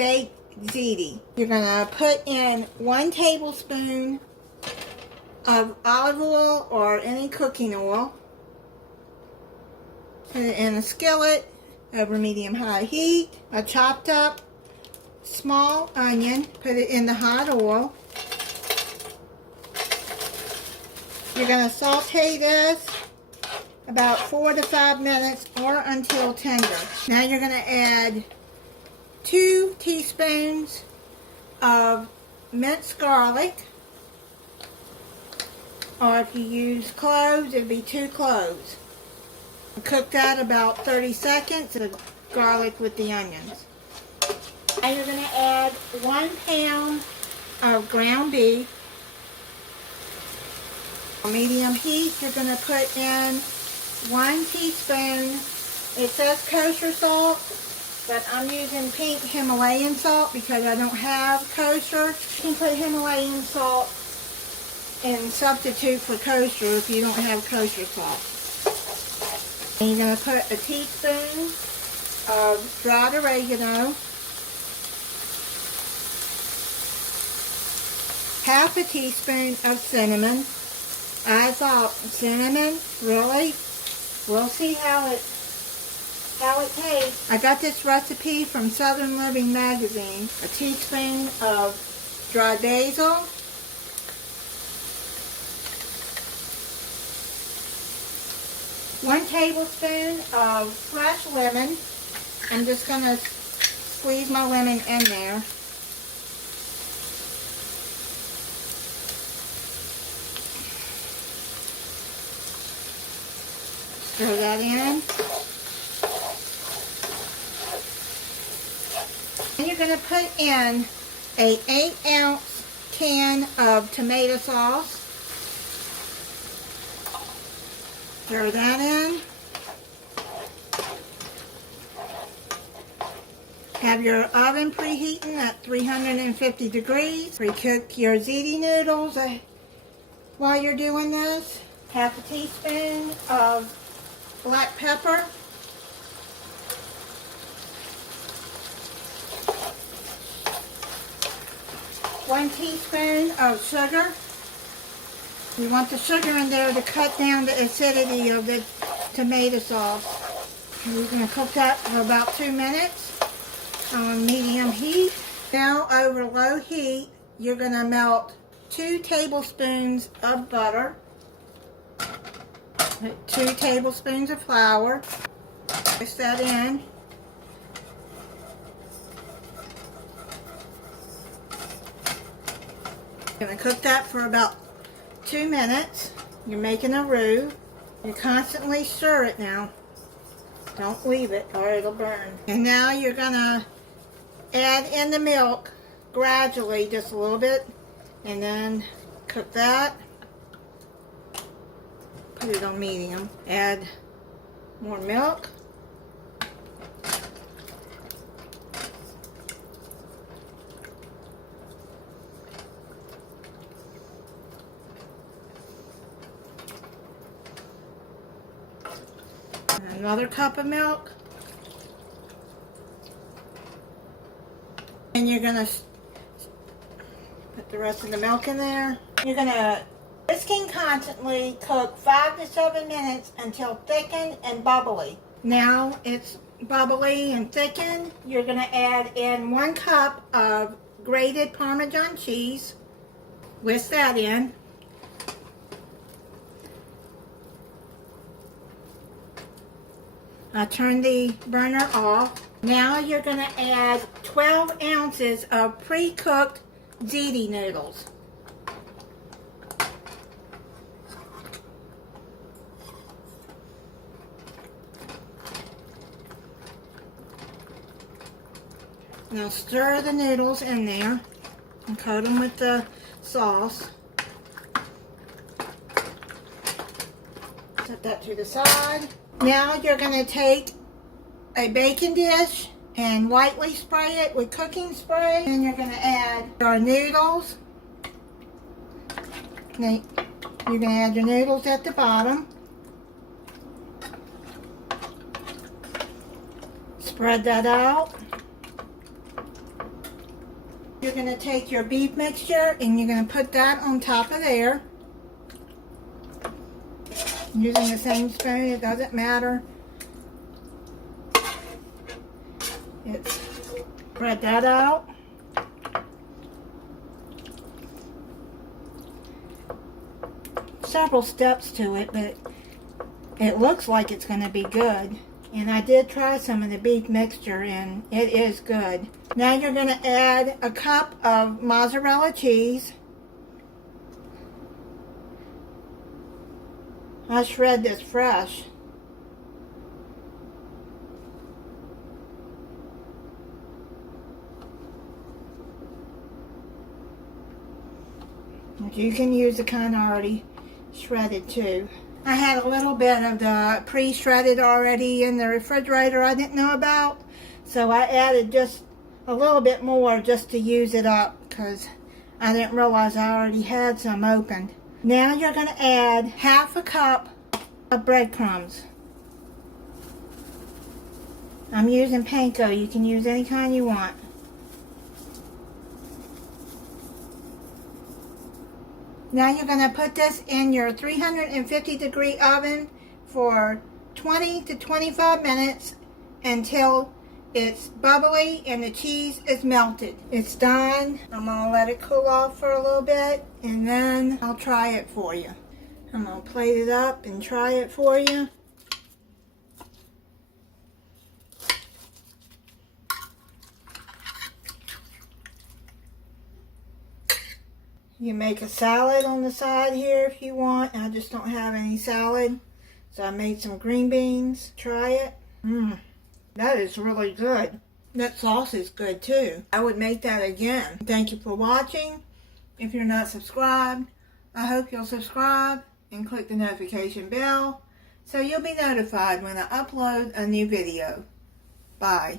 baked ziti. You're going to put in 1 tablespoon of olive oil or any cooking oil. Put it in a skillet over medium-high heat. A chopped up small onion. Put it in the hot oil. You're going to saute this about 4 to 5 minutes or until tender. Now you're going to add 2 teaspoons of minced garlic, or if you use cloves, it would be 2 cloves. Cook that about 30 seconds, the garlic with the onions. And you're going to add 1 pound of ground beef. On medium heat, you're going to put in 1 teaspoon. It says kosher salt, but I'm using pink Himalayan salt because I don't have kosher. You can put Himalayan salt and substitute for kosher if you don't have kosher salt. And you're going to put a teaspoon of dried oregano, half a teaspoon of cinnamon. I thought cinnamon, really? We'll see how it tastes. I got this recipe from Southern Living magazine. A teaspoon of dried basil, one tablespoon of fresh lemon. I'm just going to squeeze my lemon in there. Throw that in. And you're going to put in a 8-ounce can of tomato sauce. Throw that in. Have your oven preheating at 350 degrees. Pre-cook your ziti noodles while you're doing this. Half a teaspoon of black pepper, 1 teaspoon of sugar. You want the sugar in there to cut down the acidity of the tomato sauce. We're going to cook that for about 2 minutes on medium heat. Now over low heat, you're going to melt 2 tablespoons of butter. 2 tablespoons of flour. Mix that in. I'm going to cook that for about 2 minutes. You're making a roux. You constantly stir it now. Don't leave it or it'll burn. And now you're going to add in the milk gradually, just a little bit, and then cook that. Put it on medium. Add more milk. And another cup of milk. And you're going to put the rest of the milk in there. You're going to whisking constantly, cook 5 to 7 minutes until thickened and bubbly. Now it's bubbly and thickened. You're going to add in 1 cup of grated Parmesan cheese. Whisk that in. I'll turn the burner off. Now you're going to add 12 ounces of pre-cooked ziti noodles. Now stir the noodles in there and coat them with the sauce. Set that to the side. Now you're going to take a baking dish and lightly spray it with cooking spray. And you're going to add our noodles. Now you're going to add your noodles at the bottom. Spread that out. You're going to take your beef mixture and you're going to put that on top of there. Using the same spoon, it doesn't matter. Spread that out. Several steps to it, but it looks like it's going to be good. And I did try some of the beef mixture and it is good. Now you're going to add a cup of mozzarella cheese. I shred this fresh. You can use the kind already shredded too. I had a little bit of the pre-shredded already in the refrigerator I didn't know about. So I added just a little bit more just to use it up because I didn't realize I already had some opened. Now you're going to add half a cup of breadcrumbs. I'm using panko. You can use any kind you want. Now you're going to put this in your 350-degree oven for 20 to 25 minutes until it's bubbly and the cheese is melted. It's done. I'm going to let it cool off for a little bit and then I'll try it for you. I'm going to plate it up and try it for you. You make a salad on the side here if you want. I just don't have any salad, so I made some green beans. Try it. That is really good. That sauce is good too. I would make that again. Thank you for watching. If you're not subscribed, I hope you'll subscribe and click the notification bell so you'll be notified when I upload a new video. Bye.